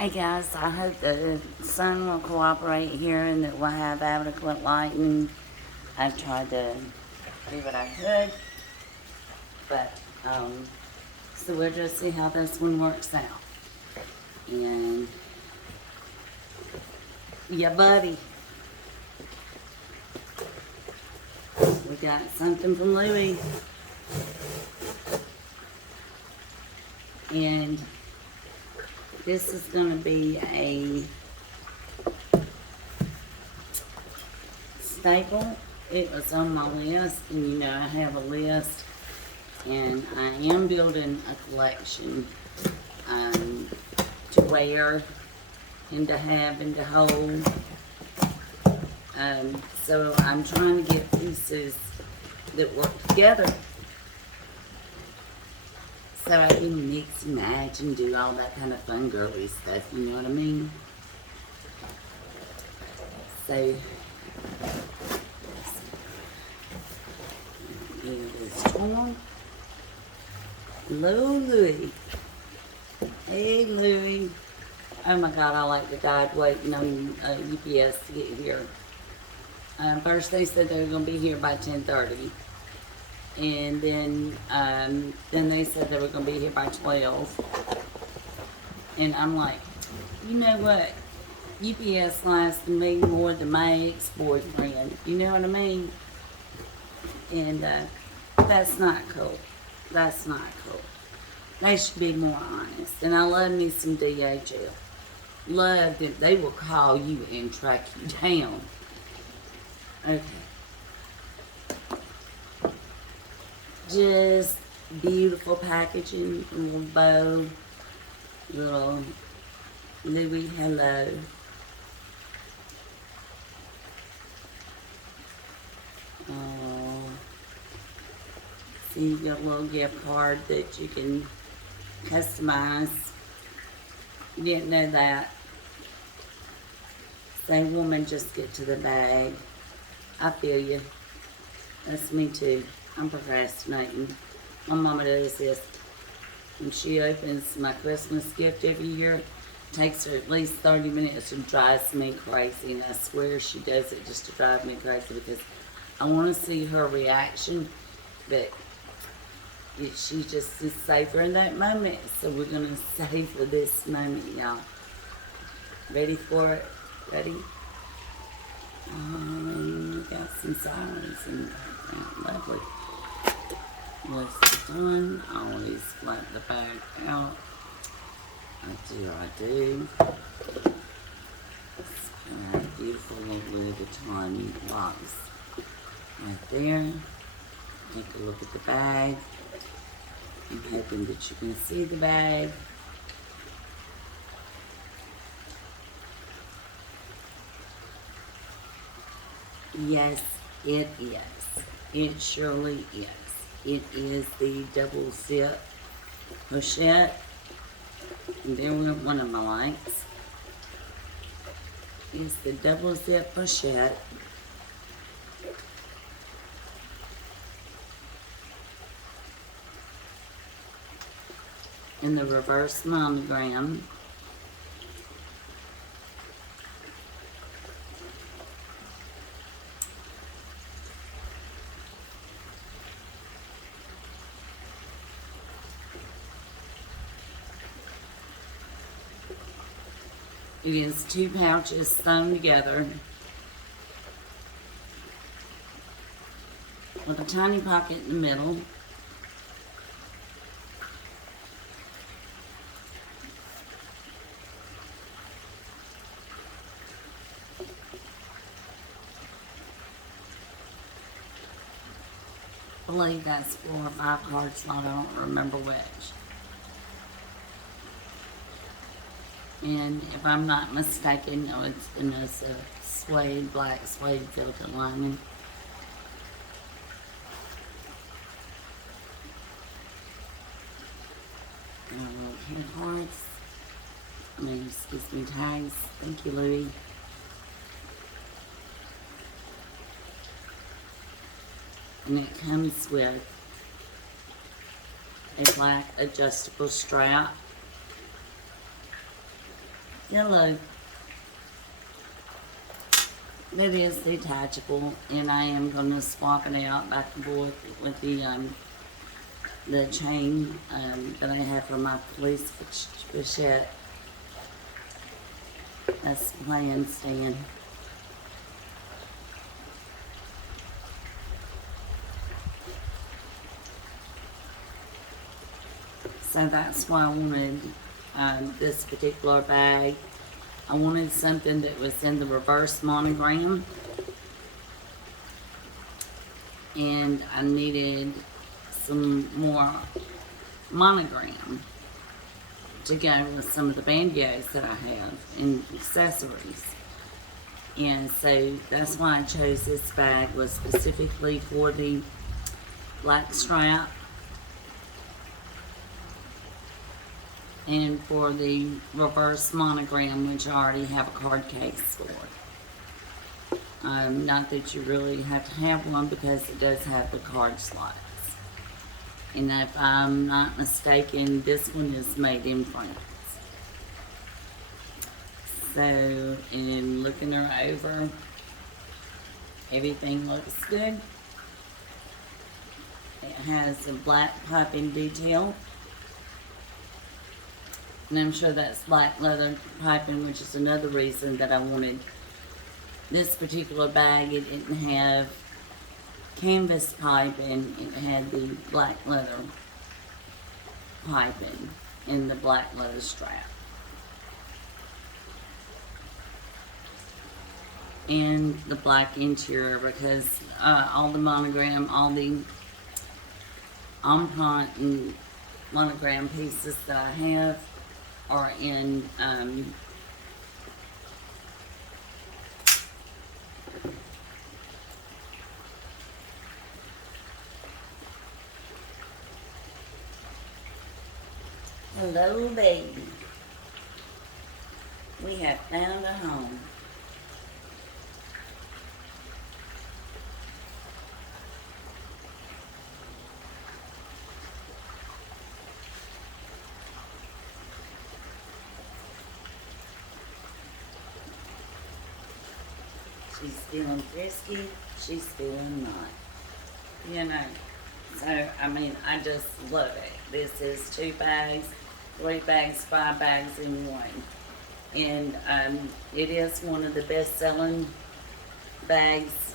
Hey guys, I hope the sun will cooperate here and that we'll have adequate lighting. I've tried to do what I could, but so we'll just see how this one works out. And yeah, buddy, we got something from Louie, and this is going to be a staple. It was on my list, and you know I have a list, and I am building a collection to wear and to have and to hold. So I'm trying to get pieces that work together, so I can mix and match and do all that kind of fun girly stuff, you know what I mean? So, it is torn. Hello, Louie. Hey, Louie. Oh my God, I like the guide waiting on UPS to get here. First they said they were going to be here by 10:30. And then they said they were going to be here by 12. And I'm like, you know what? UPS lies to me more than my ex-boyfriend. You know what I mean? And that's not cool. That's not cool. They should be more honest. And I love me some DHL. Love them. They will call you and track you down. Okay. Just beautiful packaging, a little bow, little Louis hello. See, you got a little gift card that you can customize. You didn't know that. Say, woman, just get to the bag. I feel you. That's me too. I'm procrastinating. My mama does this. When she opens my Christmas gift every year, it takes her at least 30 minutes and drives me crazy. And I swear she does it just to drive me crazy because I want to see her reaction. But she just is safer in that moment. So we're going to savor this moment, y'all. Ready for it? Ready? Got some sirens in the background. Lovely. What's done? Always flap the bag out. I do. It's got a beautiful little Louis Vuitton box right there. Take a look at the bag. I'm hoping that you can see the bag. Yes, it is. It surely is. It is the double zip pochette. And there went one of my lights. It's the double zip pochette. In the reverse monogram. It is 2 pouches sewn together with a tiny pocket in the middle. I believe that's 4 or 5 card slot, I don't remember which. And if I'm not mistaken, no, it's in this suede, black suede velvet lining. Hand cards. Excuse me, tags. Thank you, Louie. And it comes with a black adjustable strap Hello. It is detachable, and I am going to swap it out back and forth with the chain that I have for my police Pochette. That's the plan, Stan. So that's why I wanted this particular bag. I wanted something that was in the reverse monogram. And I needed some more monogram to go with some of the bandios that I have and accessories. And so that's why I chose this bag, was specifically for the black strap and for the reverse monogram, which I already have a card case for. Not that you really have to have one, because it does have the card slots. And if I'm not mistaken, this one is made in France. So, in looking her over, everything looks good. It has a black piping detail. And I'm sure that's black leather piping, which is another reason that I wanted this particular bag. It didn't have canvas piping, it had the black leather piping and the black leather strap. And the black interior, because all the monogram, all the empreinte and monogram pieces that I have are in hello, baby. We have found a home. She's feeling frisky, she's feeling not. You know, so, I mean, I just love it. This is 2 bags, 3 bags, 5 bags in one. And it is one of the best-selling bags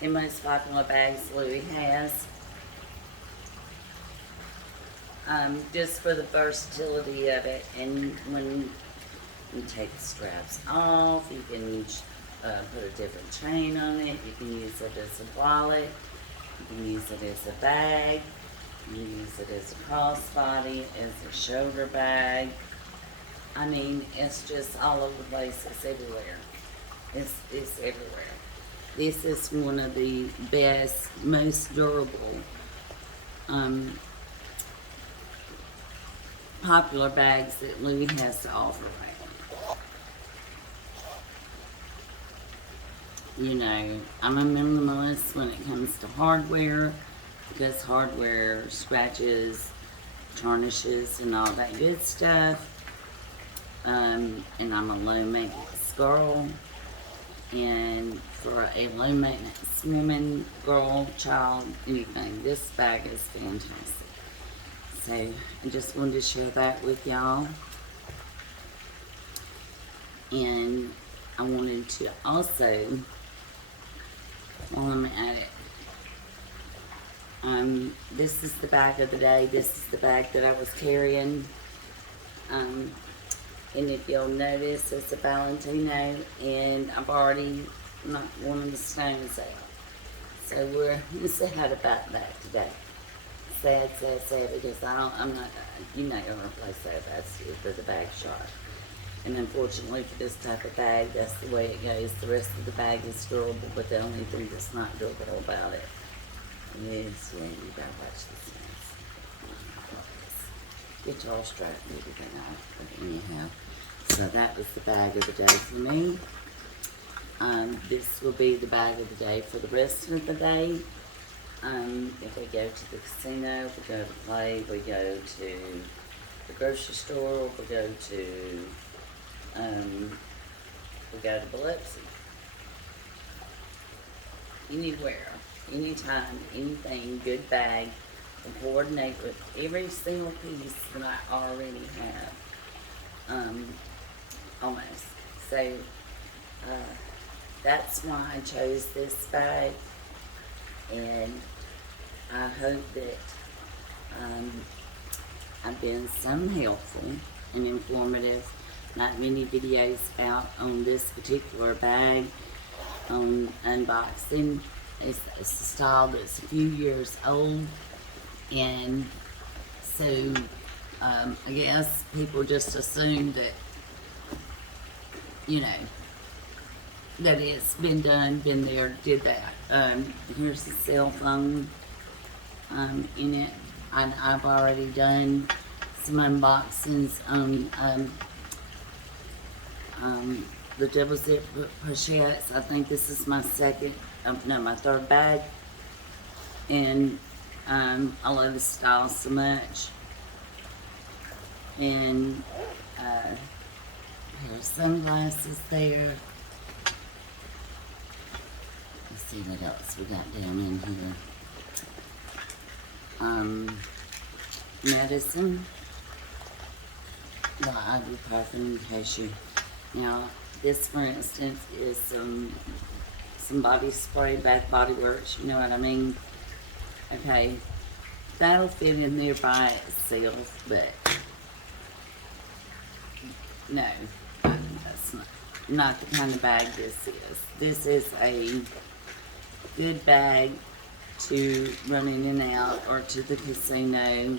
and most popular bags Louis has. Just for the versatility of it, and when you take the straps off, you can put a different chain on it. You can use it as a wallet. You can use it as a bag. You can use it as a crossbody, as a shoulder bag. I mean, it's just all over the place. It's everywhere. It's everywhere. This is one of the best, most durable, popular bags that Louis has to offer right now. You know, I'm a minimalist when it comes to hardware, because hardware scratches, tarnishes, and all that good stuff. And I'm a low maintenance girl, and for a low maintenance woman, girl, child, anything, this bag is fantastic. So I just wanted to share that with y'all. And I wanted to also, while I'm at it, this is the bag of the day. This is the bag that I was carrying. And if you'll notice, it's a Valentino, and I've already knocked one of the stones out. So we're sad about that today. Sad, because I'm not, you're not going to replace that. That's for the bag shark. And unfortunately for this type of bag, that's the way it goes. The rest of the bag is durable, but the only thing that's not durable about it is, yeah, you gotta watch this mess. Get you all strapped and everything off, but anyhow. So that was the bag of the day for me. This will be the bag of the day for the rest of the day. If we go to the casino, we go to play, we go to the grocery store, we go to we go to Biloxi. Anywhere, anytime, anything, good bag, to coordinate with every single piece that I already have, almost. So, that's why I chose this bag, and I hope that, I've been some helpful and informative. Not many videos out on this particular bag, on unboxing. It's a style that's a few years old, and so I guess people just assume that, you know, that it's been done, been there, did that. Here's a cell phone in it. I've already done some unboxings on the double zip pochettes. I think this is my my third bag, and I love this style so much. And pair of sunglasses there. Let's see what else we got down in here. Medicine. The ibuprofen tissue. Now, this, for instance, is some body spray, Bath Body Works, you know what I mean? Okay, that'll fit in there by itself, but no, that's not the kind of bag this is. This is a good bag to run in and out, or to the casino,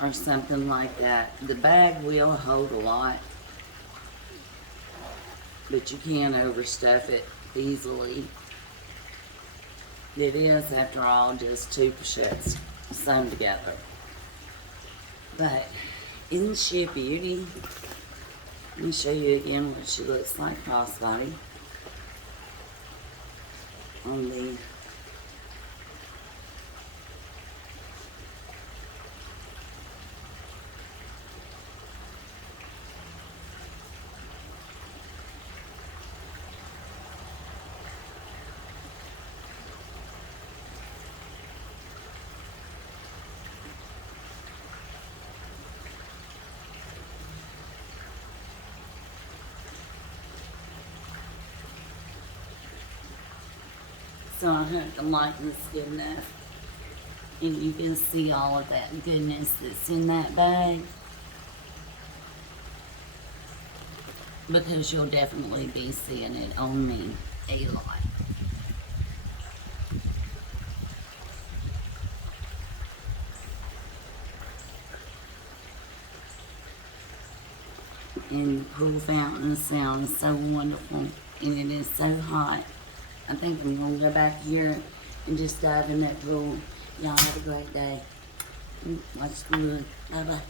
or something like that. The bag will hold a lot, but you can overstuff it easily. It is, after all, just two pochettes sewn together. But isn't she a beauty? Let me show you again what she looks like crossbody on the so I hope the lighting is good enough, and you can see all of that goodness that's in that bag, because you'll definitely be seeing it on me a lot. And the pool fountain sound is so wonderful, and it is so hot. I think I'm gonna go back here and just dive in that pool. Y'all have a great day. Watch the moon. Bye bye.